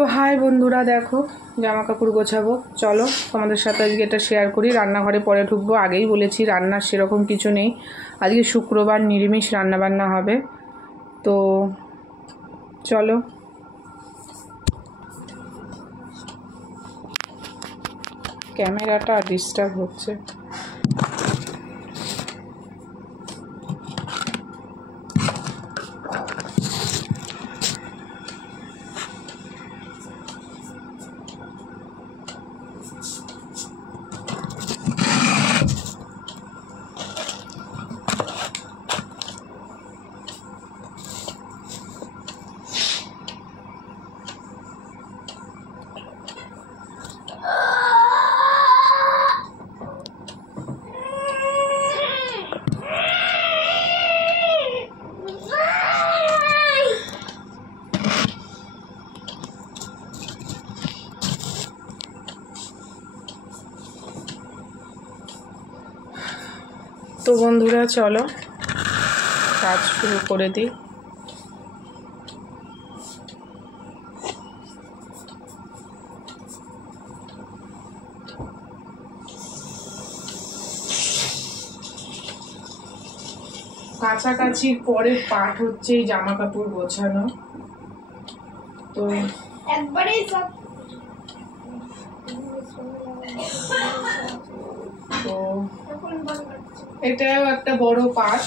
তো হাই বন্ধুরা, দেখো জামা কাপড় গোছাবো, চলো তোমাদের সাথে আজকে এটা শেয়ার করি। রান্নাঘরে পরে ঢুকবো, আগেই বলেছি রান্নার সেরকম কিছু নেই, আজকে শুক্রবার নিরামিষ রান্নাবান্না হবে। তো চলো, ক্যামেরাটা ডিস্টার্ব হচ্ছে। তো বন্ধুরা চলো কাজ শুরু করে দিই। কাছাকাছির পরের পার্ট হচ্ছে এই জামা কাপড় গোছানো। তো একবারেই সব তো এটাও একটা বড় পার্ট।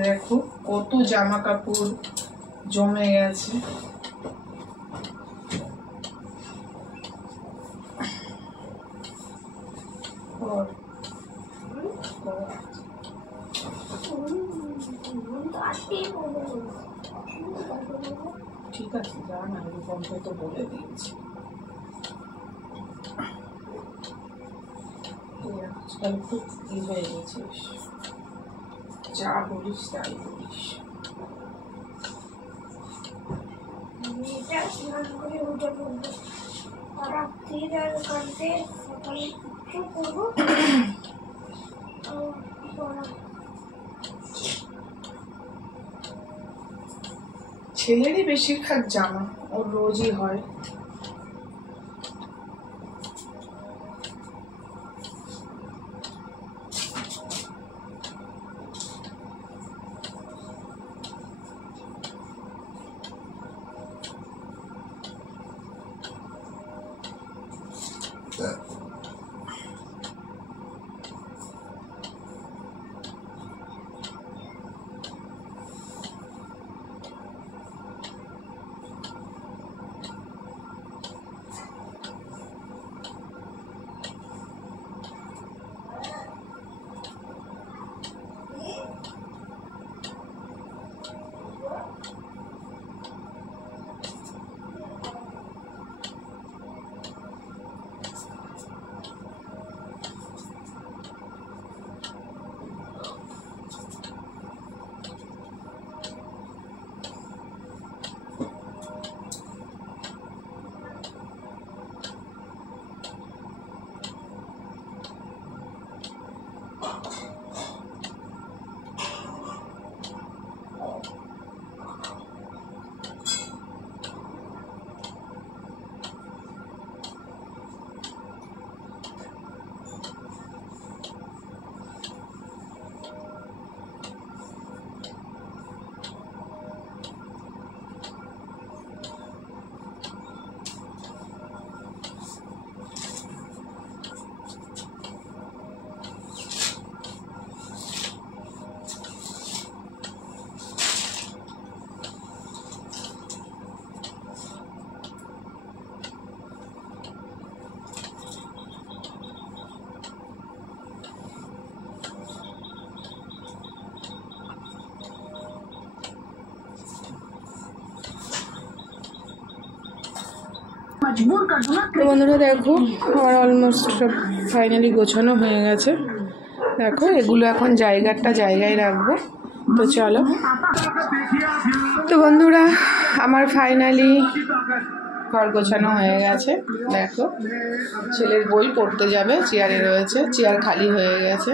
দেখো কত জামা কাপড় জমে গেছে। ঠিক আছে, যা না এরকম তো বলে দিয়েছি। আজকাল খুব ই হয়ে গেছিস, যা বলিস তাই বলিস। ছেলেরই বেশিরভাগ জামা ওর রোজই হয়। তো বন্ধুরা দেখো আমার অলমোস্ট সব ফাইনালি গোছানো হয়ে গেছে। দেখো এগুলো এখন জায়গায় রাখবো। তো চলো। তো বন্ধুরা আমার ফাইনালি ঘর গোছানো হয়ে গেছে। দেখো ছেলের বই পড়তে যাবে, চেয়ারে রয়েছে, চেয়ার খালি হয়ে গেছে।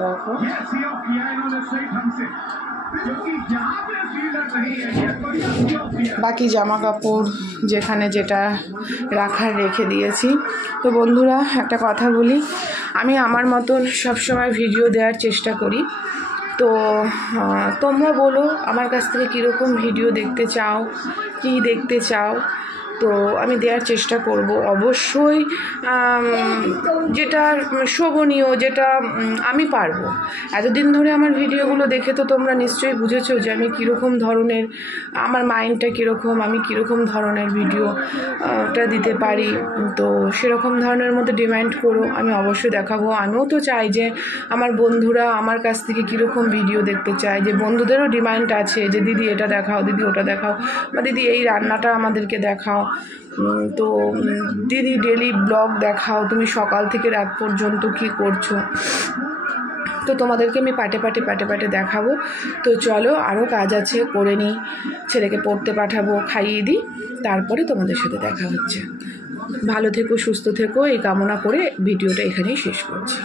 দেখো বাকি জামা কাপড় যেখানে যেটা রাখার রেখে দিয়েছি। তো বন্ধুরা একটা কথা বলি, আমি আমার মতন সবসময় ভিডিও দেওয়ার চেষ্টা করি। তো তোমরা বলো আমার কাছ থেকে কীরকম ভিডিও দেখতে চাও, কী দেখতে চাও। তো আমি দেওয়ার চেষ্টা করব অবশ্যই, যেটা শোভনীয়, যেটা আমি পারবো। এতদিন ধরে আমার ভিডিওগুলো দেখে তো তোমরা নিশ্চয়ই বুঝেছো যে আমি কীরকম ধরনের, আমার মাইন্ডটা কীরকম, আমি কীরকম ধরনের ভিডিওটা দিতে পারি। তো সেরকম ধরনের মধ্যে ডিমান্ড করো, আমি অবশ্যই দেখাবো। আমিও তো চাই যে আমার বন্ধুরা আমার কাছ থেকে কীরকম ভিডিও দেখতে চায়, যে বন্ধুদেরও ডিমান্ড আছে যে দিদি এটা দেখাও, দিদি ওটা দেখাও, বা দিদি এই রান্নাটা আমাদেরকে দেখাও। তো দিদি ডেলি ব্লগ দেখাও, তুমি সকাল থেকে রাত পর্যন্ত কি করছো। তো তোমাদেরকে আমি পাটে পাটে দেখাবো। তো চলো আরও কাজ আছে, করে নিই, ছেলেকে পড়তে পাঠাবো, খাইয়ে দিই, তারপরে তোমাদের সাথে দেখা হচ্ছে। ভালো থেকো, সুস্থ থেকো, এই কামনা করে ভিডিওটা এখানেই শেষ করছি।